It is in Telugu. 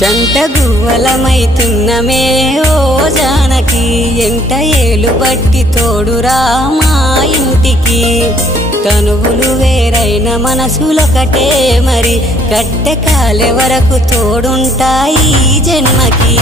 జంట గువ్వలమైతున్నమే ఓ జానకి ఎంట ఏలు బట్టి తోడురా మా ఇంటికి తనువులు వేరైన మనసులొకటే మరి కట్టె కాలే వరకు తోడుంటాయి జన్మకి